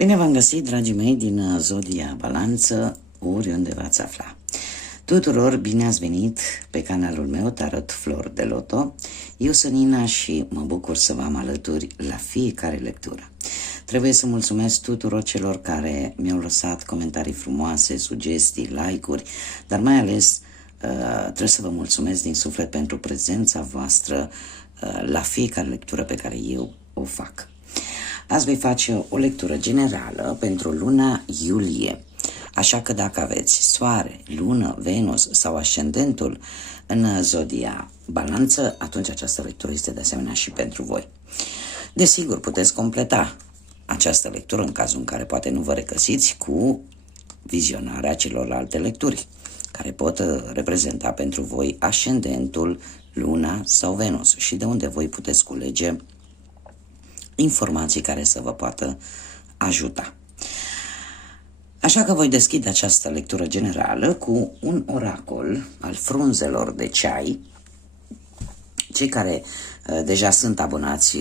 Bine v-am găsit, dragii mei, din Zodia Balanță, oriunde v-ați afla. Tuturor, bine ați venit pe canalul meu Tarot Flori de Loto. Eu sunt Nina și mă bucur să vă am alături la fiecare lectură. Trebuie să mulțumesc tuturor celor care mi-au lăsat comentarii frumoase, sugestii, like-uri, dar mai ales trebuie să vă mulțumesc din suflet pentru prezența voastră la fiecare lectură pe care eu o fac. Azi voi face o lectură generală pentru luna iulie, așa că dacă aveți soare, lună, Venus sau ascendentul în zodia Balanță, atunci această lectură este de asemenea și pentru voi. Desigur, puteți completa această lectură în cazul în care poate nu vă regăsiți cu vizionarea celorlalte lecturi, care pot reprezenta pentru voi ascendentul, luna sau Venus și de unde voi puteți culege informații care să vă poată ajuta. Așa că voi deschide această lectură generală cu un oracol al frunzelor de ceai. Cei care deja sunt abonați,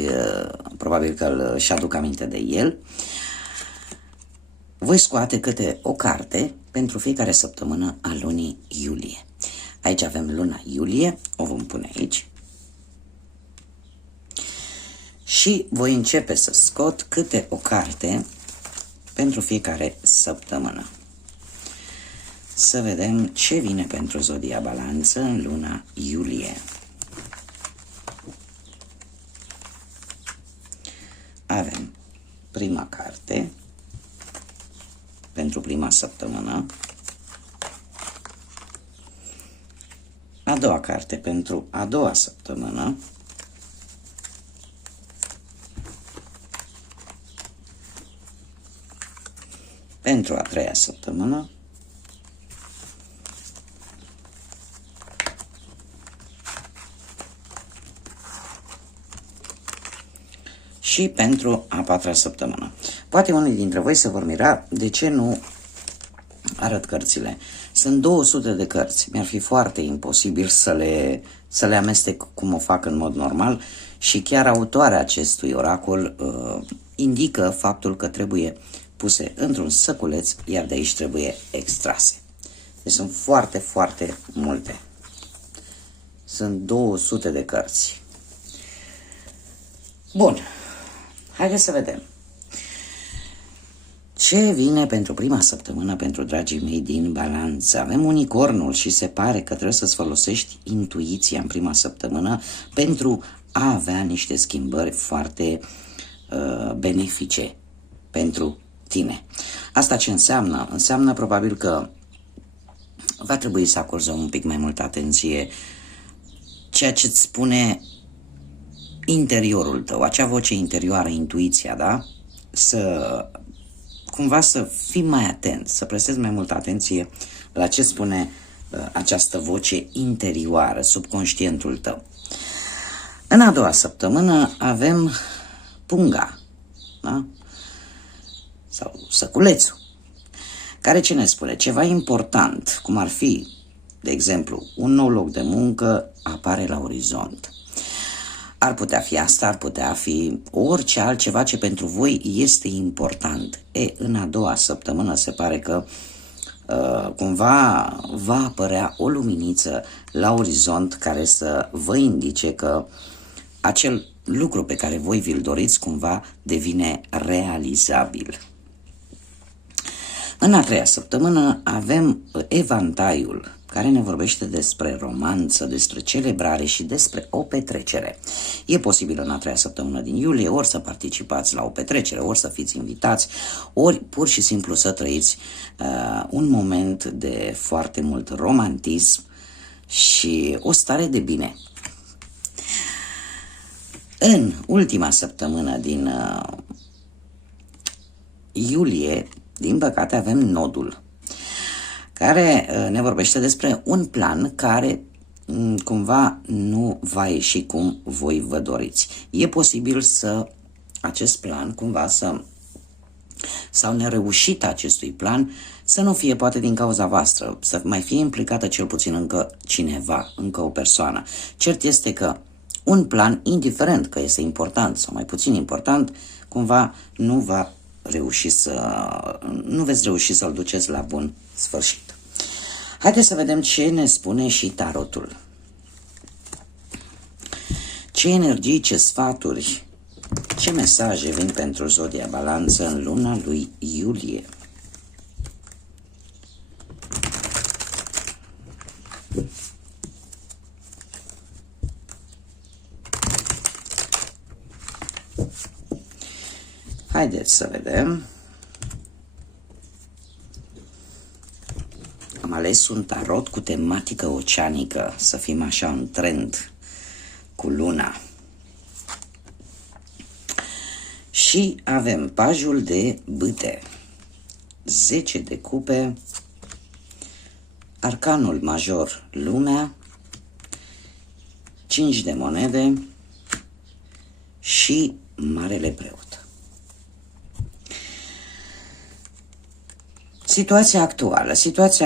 probabil că își aduc aminte de el. Voi scoate câte o carte pentru fiecare săptămână a lunii iulie. Aici avem luna iulie, o vom pune aici. Și voi începe să scot câte o carte pentru fiecare săptămână. Să vedem ce vine pentru zodia Balanță în luna iulie. Avem prima carte pentru prima săptămână, a doua carte pentru a doua săptămână, pentru a treia săptămână și pentru a patra săptămână. Poate unii dintre voi se vor mira de ce nu arăt cărțile. Sunt 200 de cărți. Mi-ar fi foarte imposibil să le amestec cum o fac în mod normal și chiar autoarea acestui oracol indică faptul că trebuie puse într-un săculeț, iar de aici trebuie extrase. Deci sunt foarte, foarte multe. Sunt 200 de cărți. Bun. Haideți să vedem. Ce vine pentru prima săptămână pentru dragii mei din Balanță? Avem unicornul și se pare că trebuie să-ți folosești intuiția în prima săptămână pentru a avea niște schimbări foarte benefice pentru tine. Asta ce înseamnă? Înseamnă probabil că va trebui să acorzi un pic mai multă atenție ceea ce îți spune interiorul tău, acea voce interioară, intuiția, da? Cumva să fii mai atent, să prestezi mai multă atenție la ce spune această voce interioară, subconștientul tău. În a doua săptămână avem punga, da? Sau săculețul, care ce ne spune? Ceva important, cum ar fi, de exemplu, un nou loc de muncă apare la orizont. Ar putea fi asta, ar putea fi orice altceva ce pentru voi este important. În a doua săptămână se pare că cumva va apărea o luminiță la orizont care să vă indice că acel lucru pe care voi vi-l doriți cumva devine realizabil. În a treia săptămână avem evantaiul, care ne vorbește despre romanță, despre celebrare și despre o petrecere. E posibil în a treia săptămână din iulie ori să participați la o petrecere, ori să fiți invitați, ori pur și simplu să trăiți un moment de foarte mult romantism și o stare de bine. În ultima săptămână din iulie, din păcate, avem nodul, care ne vorbește despre un plan care cumva nu va ieși cum voi vă doriți. E posibil să acest plan cumva sau nereușita acestui plan să nu fie poate din cauza voastră, să mai fie implicată cel puțin încă cineva, încă o persoană. Cert este că un plan, indiferent că este important sau mai puțin important, cumva nu va nu veți reuși să-l duceți la bun sfârșit. Haideți să vedem ce ne spune și tarotul. Ce energii, ce sfaturi, ce mesaje vin pentru Zodia Balanță în luna lui iulie? Haideți să vedem. Am ales un tarot cu tematică oceanică, să fim așa în trend cu luna. Și avem pajul de bâte, 10 de cupe, arcanul major lumea, 5 de monede și marele preot. Situația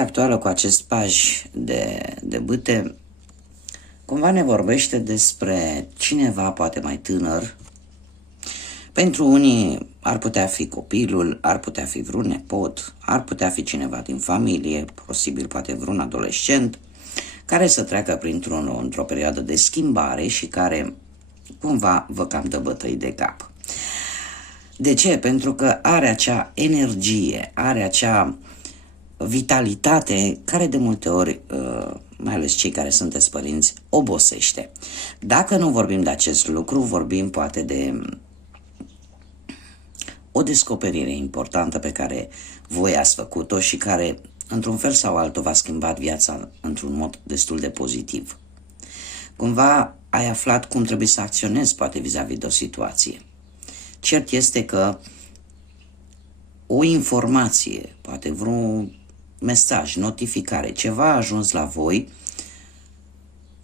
actuală cu acest paj de bâte cumva ne vorbește despre cineva poate mai tânăr. Pentru unii ar putea fi copilul, ar putea fi vreun nepot, ar putea fi cineva din familie, posibil poate vreun adolescent, care să treacă într-o perioadă de schimbare și care cumva vă cam dă bătăi de cap. De ce? Pentru că are acea energie, are acea vitalitate care de multe ori, mai ales cei care sunteți părinți, obosește. Dacă nu vorbim de acest lucru, vorbim poate de o descoperire importantă pe care voi ați făcut-o și care, într-un fel sau altul, v-a schimbat viața într-un mod destul de pozitiv. Cumva ai aflat cum trebuie să acționezi, poate vis-a-vis de o situație. Cert este că o informație, poate vreun mesaj, notificare, ceva a ajuns la voi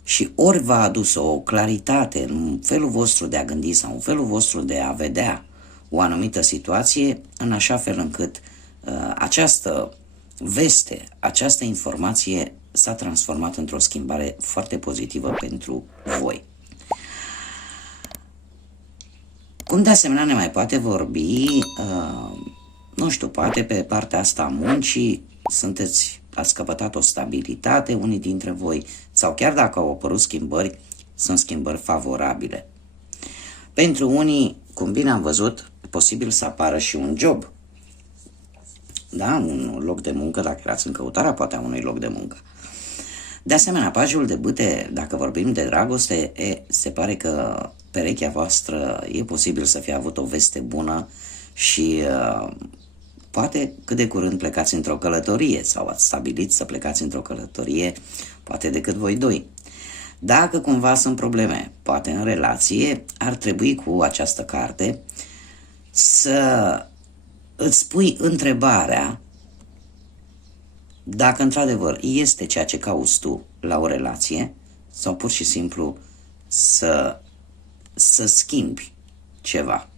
și ori v-a adus o claritate în felul vostru de a gândi sau în felul vostru de a vedea o anumită situație, în așa fel încât această veste, această informație s-a transformat într-o schimbare foarte pozitivă pentru voi. Cum de asemenea ne mai poate vorbi, nu știu, poate pe partea asta a muncii, ați căpătat o stabilitate, unii dintre voi, sau chiar dacă au apărut schimbări, sunt schimbări favorabile. Pentru unii, cum bine am văzut, e posibil să apară și un job. Da, un loc de muncă, dacă erați în căutarea, poate a unui loc de muncă. De asemenea, pajul de bâte, dacă vorbim de dragoste, se pare că perechea voastră e posibil să fie avut o veste bună și poate cât de curând plecați într-o călătorie sau ați stabilit să plecați într-o călătorie, poate decât voi doi. Dacă cumva sunt probleme, poate în relație, ar trebui cu această carte să îți pui întrebarea dacă într-adevăr este ceea ce cauți tu la o relație sau pur și simplu să schimbi ceva.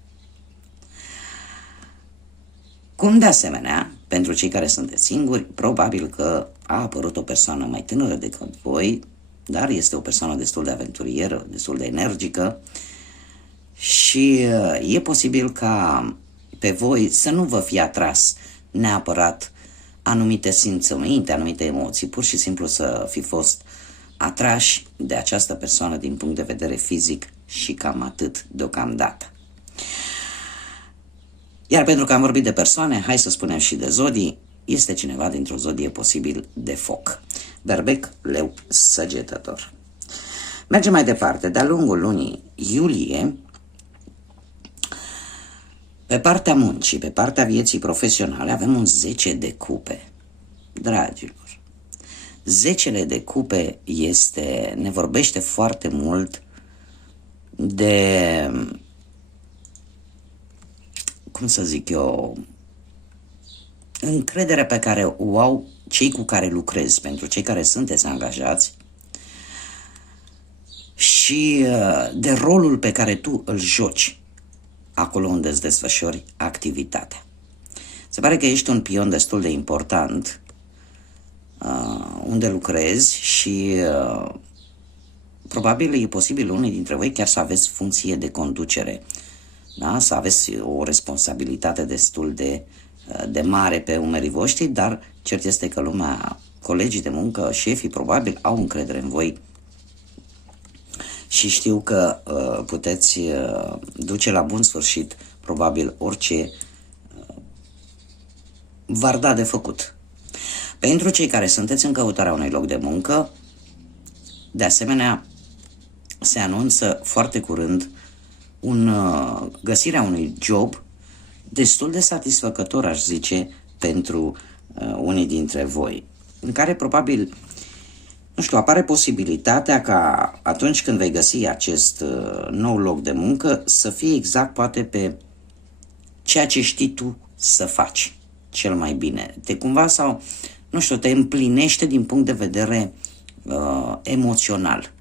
Cum de asemenea, pentru cei care sunteți singuri, probabil că a apărut o persoană mai tânără decât voi, dar este o persoană destul de aventurieră, destul de energică și e posibil ca pe voi să nu vă fie atras neapărat anumite simțăminte, anumite emoții, pur și simplu să fi fost atrași de această persoană din punct de vedere fizic și cam atât deocamdată. Iar pentru că am vorbit de persoane, hai să spunem și de zodii, este cineva dintr-o zodie posibil de foc. Berbec, leu, săgetător. Mergem mai departe. De-a lungul lunii iulie, pe partea muncii, pe partea vieții profesionale, avem un 10 de cupe. Dragilor, 10 de cupe ne vorbește foarte mult de, cum să zic eu, încrederea pe care o au cei cu care lucrezi, pentru cei care sunteți angajați și de rolul pe care tu îl joci acolo unde îți desfășori activitatea. Se pare că ești un pion destul de important unde lucrezi și probabil e posibil unii dintre voi chiar să aveți funcție de conducere da? Să aveți o responsabilitate destul de mare pe umerii voștri, dar cert este că lumea, colegii de muncă, șefii probabil au încredere în voi și știu că puteți duce la bun sfârșit probabil orice v-ar da de făcut. Pentru cei care sunteți în căutarea unui loc de muncă, de asemenea, se anunță foarte curând găsirea unui job destul de satisfăcător, aș zice, pentru unii dintre voi, în care probabil, nu știu, apare posibilitatea ca atunci când vei găsi acest nou loc de muncă să fie exact poate pe ceea ce știi tu să faci cel mai bine. Te cumva sau, nu știu, te împlinește din punct de vedere emoțional.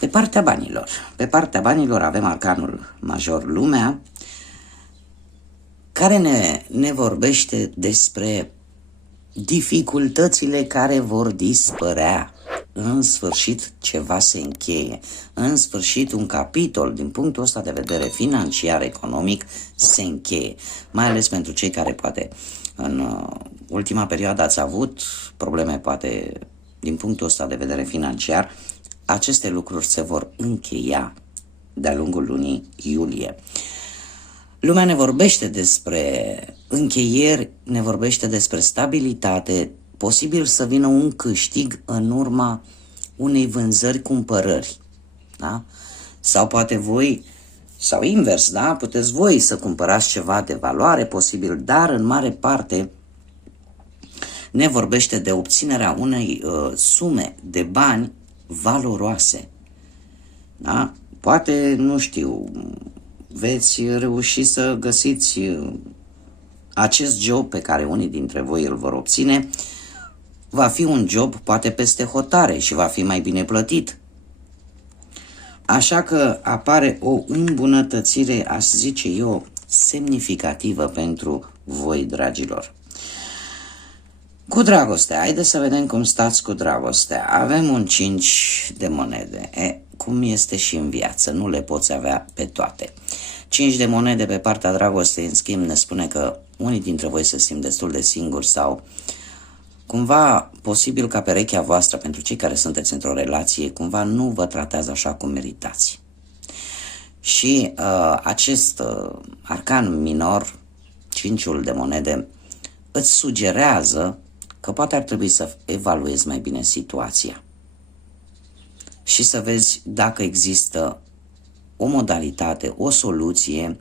Pe partea banilor avem arcanul major Lumea, care ne vorbește despre dificultățile care vor dispărea. În sfârșit ceva se încheie. În sfârșit un capitol din punctul ăsta de vedere financiar, economic, se încheie. Mai ales pentru cei care poate în ultima perioadă ați avut probleme poate din punctul ăsta de vedere financiar. Aceste lucruri se vor încheia de-a lungul lunii iulie. Lumea ne vorbește despre încheieri, ne vorbește despre stabilitate, posibil să vină un câștig în urma unei vânzări-cumpărări. Da? Sau poate voi, sau invers, da? Puteți voi să cumpărați ceva de valoare, posibil, dar în mare parte ne vorbește de obținerea unei sume de bani valoroase. Da? Poate, nu știu, veți reuși să găsiți acest job pe care unii dintre voi îl vor obține. Va fi un job poate peste hotare și va fi mai bine plătit. Așa că apare o îmbunătățire, aș zice eu, semnificativă pentru voi, dragilor. Cu dragostea, haideți să vedem cum stați cu dragostea. Avem un 5 de monede. Cum este și în viață, nu le poți avea pe toate. 5 de monede pe partea dragostei, în schimb, ne spune că unii dintre voi se simt destul de singuri sau cumva posibil ca perechea voastră, pentru cei care sunteți într-o relație, cumva nu vă tratează așa cum meritați. Și acest arcan minor, 5-ul de monede, îți sugerează că poate ar trebui să evaluezi mai bine situația și să vezi dacă există o modalitate, o soluție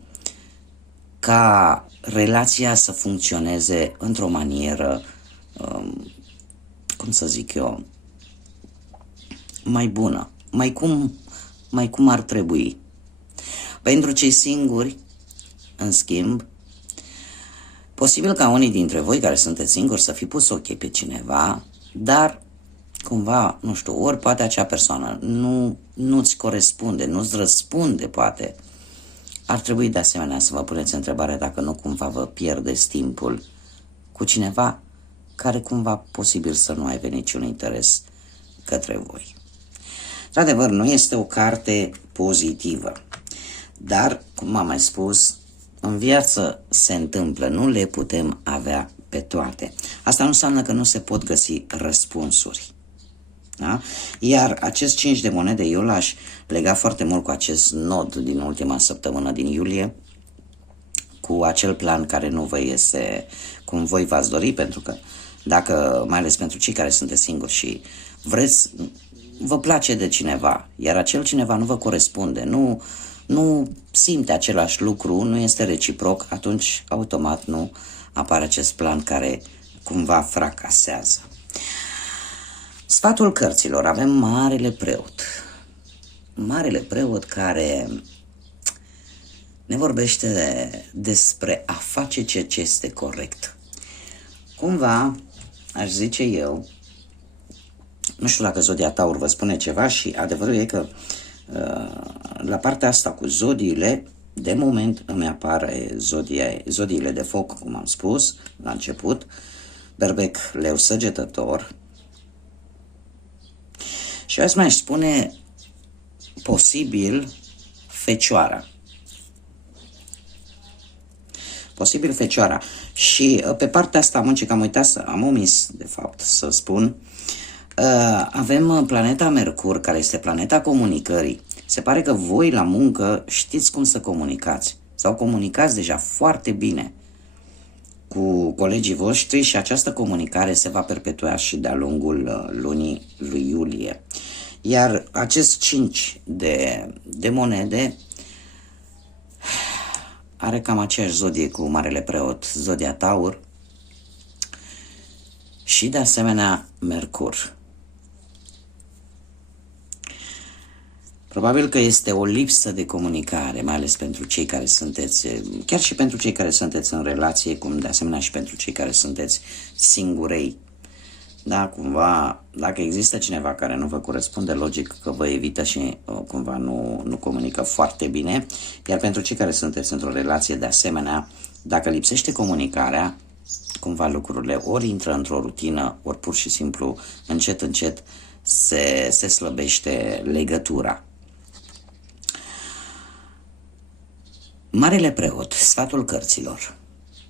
ca relația să funcționeze într-o manieră, cum să zic eu, mai bună, mai cum ar trebui. Pentru cei singuri, în schimb, posibil ca unii dintre voi care sunteți singuri să fi pus ochii pe cineva, dar cumva, nu știu, ori poate acea persoană nu-ți corespunde, nu-ți răspunde, poate. Ar trebui de asemenea să vă puneți întrebarea dacă nu cumva vă pierdeți timpul cu cineva care cumva posibil să nu aibă niciun interes către voi. Într-adevăr, nu este o carte pozitivă, dar, cum am mai spus, în viață se întâmplă, nu le putem avea pe toate. Asta nu înseamnă că nu se pot găsi răspunsuri. Da? Iar acest 5 de monede eu l-aș lega foarte mult cu acest nod din ultima săptămână din iulie, cu acel plan care nu vă iese cum voi v-ați dori, pentru că dacă, mai ales pentru cei care sunteți singuri și vreți, vă place de cineva, iar acel cineva nu vă corespunde, nu simte același lucru, nu este reciproc, atunci automat nu apare acest plan care cumva fracasează. Sfatul cărților, avem Marele Preot. Marele Preot care ne vorbește despre a face ceea ce este corect. Cumva, aș zice eu, nu știu dacă zodia Taur vă spune ceva și adevărul e că la partea asta cu zodiile, de moment îmi apare zodiile de foc, cum am spus la început, Berbec, Leu, Săgetător. Și azi mai spune posibil Fecioara. Posibil Fecioara. Și pe partea asta a muncii, că am omis de fapt să spun, avem planeta Mercur, care este planeta comunicării. Se pare că voi la muncă știți cum să comunicați sau comunicați deja foarte bine cu colegii voștri și această comunicare se va perpetua și de-a lungul lunii lui iulie. Iar acest 5 de monede are cam aceeași zodie cu Marele Preot, zodia Taur, și de asemenea Mercur. Probabil că este o lipsă de comunicare, mai ales pentru cei care sunteți, chiar și pentru cei care sunteți în relație, cum de asemenea și pentru cei care sunteți singurei. Da, cumva, dacă există cineva care nu vă corespunde, logic că vă evită și cumva nu comunică foarte bine. Iar pentru cei care sunteți într-o relație, de asemenea, dacă lipsește comunicarea, cumva lucrurile ori intră într-o rutină, ori pur și simplu, încet, încet, se slăbește legătura. Marele Preot, sfatul cărților.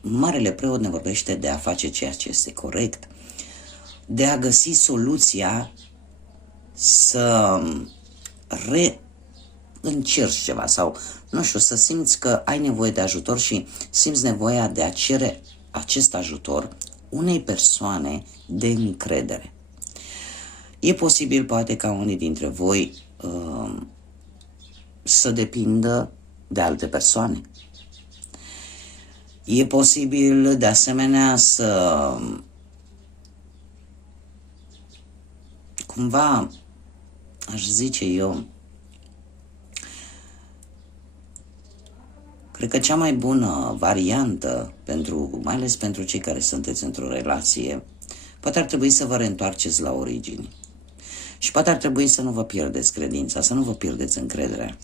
Marele Preot ne vorbește de a face ceea ce este corect, de a găsi soluția să reîncerci ceva sau, nu știu, să simți că ai nevoie de ajutor și simți nevoia de a cere acest ajutor unei persoane de încredere. E posibil, poate, ca unii dintre voi să depindă de alte persoane. E posibil, de asemenea, să cumva, aș zice eu, cred că cea mai bună variantă, mai ales pentru cei care sunteți într-o relație, poate ar trebui să vă reîntoarceți la origini. Și poate ar trebui să nu vă pierdeți credința, să nu vă pierdeți încrederea.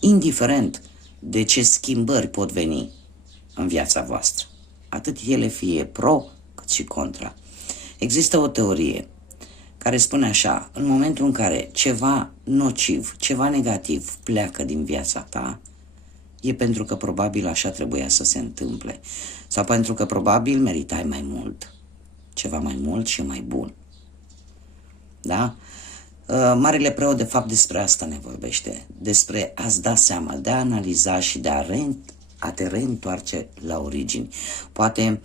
Indiferent de ce schimbări pot veni în viața voastră, atât ele fie pro cât și contra. Există o teorie care spune așa: în momentul în care ceva nociv, ceva negativ pleacă din viața ta, e pentru că probabil așa trebuia să se întâmple. Sau pentru că probabil meritai mai mult. Ceva mai mult și mai bun. Da? Marele Preot, de fapt, despre asta ne vorbește. Despre a-ți da seama, de a analiza și de a te reîntoarce la origini. Poate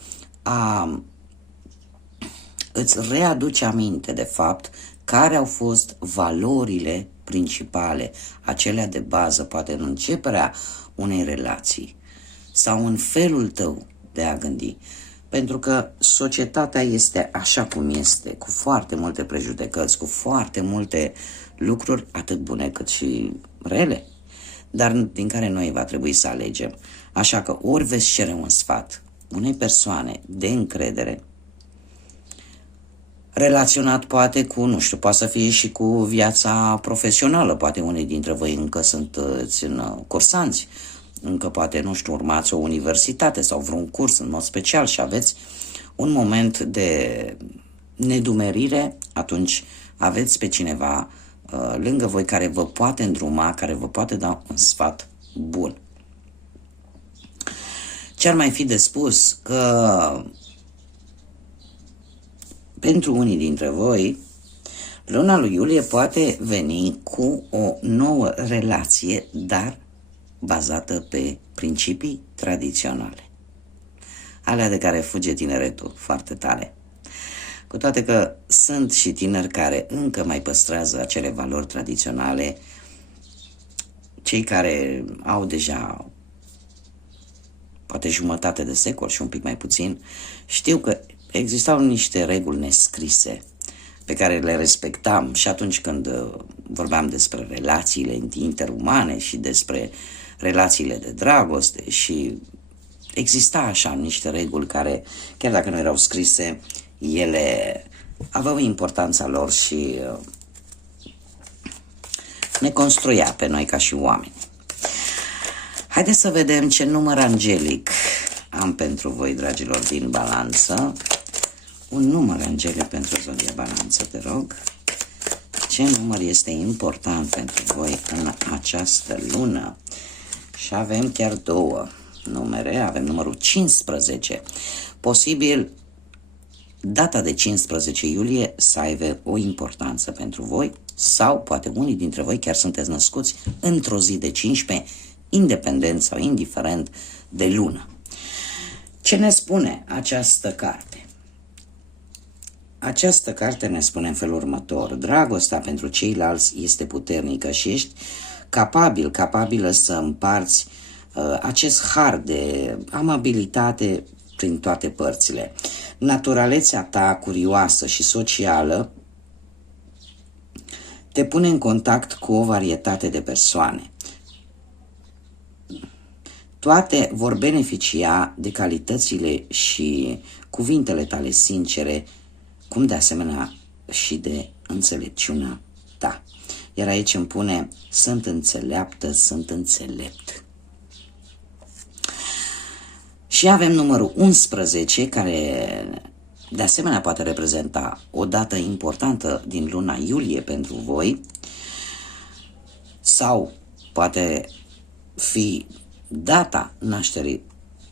îți readuce aminte, de fapt, care au fost valorile principale, acelea de bază, poate în începerea unei relații sau în felul tău de a gândi. Pentru că societatea este așa cum este, cu foarte multe prejudecăți, cu foarte multe lucruri, atât bune cât și rele, dar din care noi va trebui să alegem. Așa că ori veți cere un sfat unei persoane de încredere, relaționat poate cu, nu știu, poate să fie și cu viața profesională, poate unii dintre voi încă sunteți în cursanți, încă poate, nu știu, urmați o universitate sau vreun curs în mod special și aveți un moment de nedumerire, atunci aveți pe cineva lângă voi care vă poate îndruma, care vă poate da un sfat bun. Ce ar mai fi de spus? Că pentru unii dintre voi, luna lui iulie poate veni cu o nouă relație, dar bazată pe principii tradiționale. Alea de care fuge tineretul foarte tare. Cu toate că sunt și tineri care încă mai păstrează acele valori tradiționale, cei care au deja poate jumătate de secol și un pic mai puțin, știu că existau niște reguli nescrise pe care le respectam și atunci când vorbeam despre relațiile interumane și despre relațiile de dragoste și exista așa niște reguli care, chiar dacă nu erau scrise, ele aveau importanța lor și ne construia pe noi ca și oameni. Haideți să vedem ce număr angelic am pentru voi, dragilor, din Balanță. Un număr angelic pentru zodia Balanță, te rog. Ce număr este important pentru voi în această lună? Și avem chiar două numere, avem numărul 15. Posibil data de 15 iulie să aibă o importanță pentru voi, sau poate unii dintre voi chiar sunteți născuți într-o zi de 15, independent sau indiferent de lună. Ce ne spune această carte? Această carte ne spune în felul următor: dragostea pentru ceilalți este puternică și ești capabilă să împarți acest har de amabilitate prin toate părțile. Naturalețea ta curioasă și socială te pune în contact cu o varietate de persoane. Toate vor beneficia de calitățile și cuvintele tale sincere, cum de asemenea și de înțelepciunea ta. Iar aici îmi pune: sunt înțeleaptă, sunt înțelept. Și avem numărul 11, care de asemenea poate reprezenta o dată importantă din luna iulie pentru voi, sau poate fi data nașterii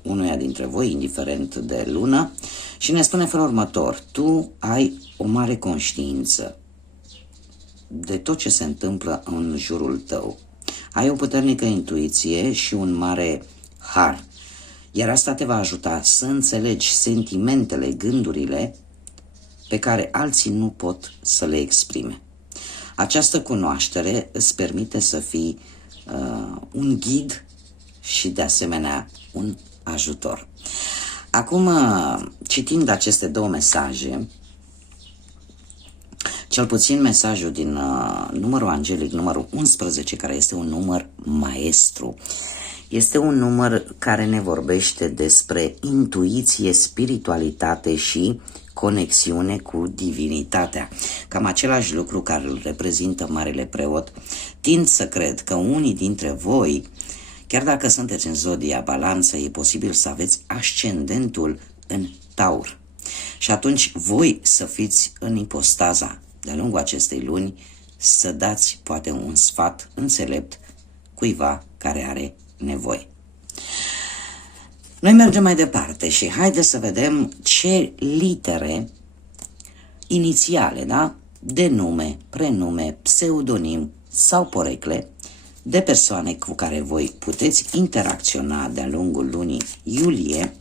unuia dintre voi, indiferent de lună, și ne spune în felul următor: tu ai o mare conștiință de tot ce se întâmplă în jurul tău. Ai o puternică intuiție și un mare har, iar asta te va ajuta să înțelegi sentimentele, gândurile pe care alții nu pot să le exprime. Această cunoaștere îți permite să fii un ghid și de asemenea un ajutor. Acum, citind aceste două mesaje, cel puțin mesajul din numărul angelic, numărul 11, care este un număr maestru, este un număr care ne vorbește despre intuiție, spiritualitate și conexiune cu divinitatea. Cam același lucru care îl reprezintă Marele Preot. Tind să cred că unii dintre voi, chiar dacă sunteți în zodia Balanță, e posibil să aveți ascendentul în Taur. Și atunci voi să fiți în ipostaza de-a lungul acestei luni, să dați poate un sfat înțelept cuiva care are nevoie. Noi mergem mai departe și haideți să vedem ce litere inițiale, da? De nume, prenume, pseudonim sau porecle de persoane cu care voi puteți interacționa de-a lungul lunii iulie,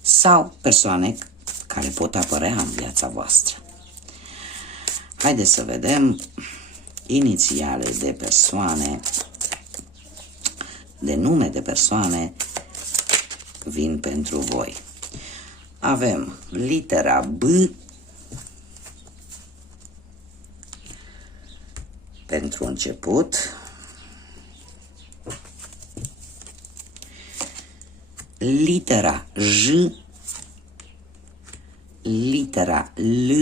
sau persoane care pot apărea în viața voastră. Haideți să vedem inițiale de persoane, de nume de persoane vin pentru voi. Avem litera B pentru început, litera J, litera L,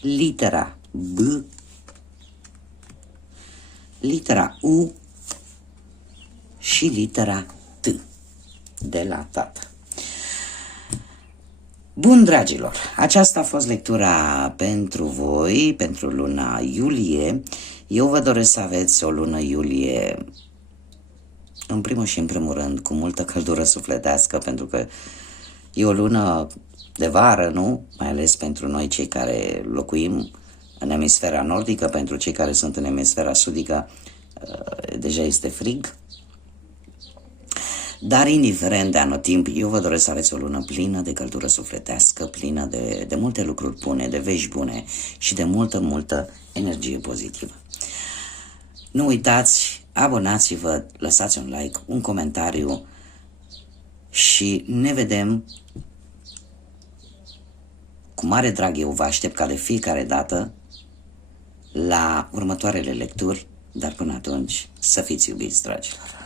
litera B, litera U și litera T de la tată. Bun, dragilor, aceasta a fost lectura pentru voi, pentru luna iulie. Eu vă doresc să aveți o lună iulie, în primul și în primul rând, cu multă căldură sufletească, pentru că e o lună de vară, nu? Mai ales pentru noi cei care locuim în emisfera nordică, pentru cei care sunt în emisfera sudică, deja este frig. Dar indiferent de anotimp, eu vă doresc să aveți o lună plină de căldură sufletească, plină de multe lucruri bune, de vești bune și de multă energie pozitivă. Nu uitați, abonați-vă, lăsați un like, un comentariu și ne vedem. Cu mare drag eu vă aștept ca de fiecare dată la următoarele lecturi, dar până atunci să fiți iubiți, dragilor.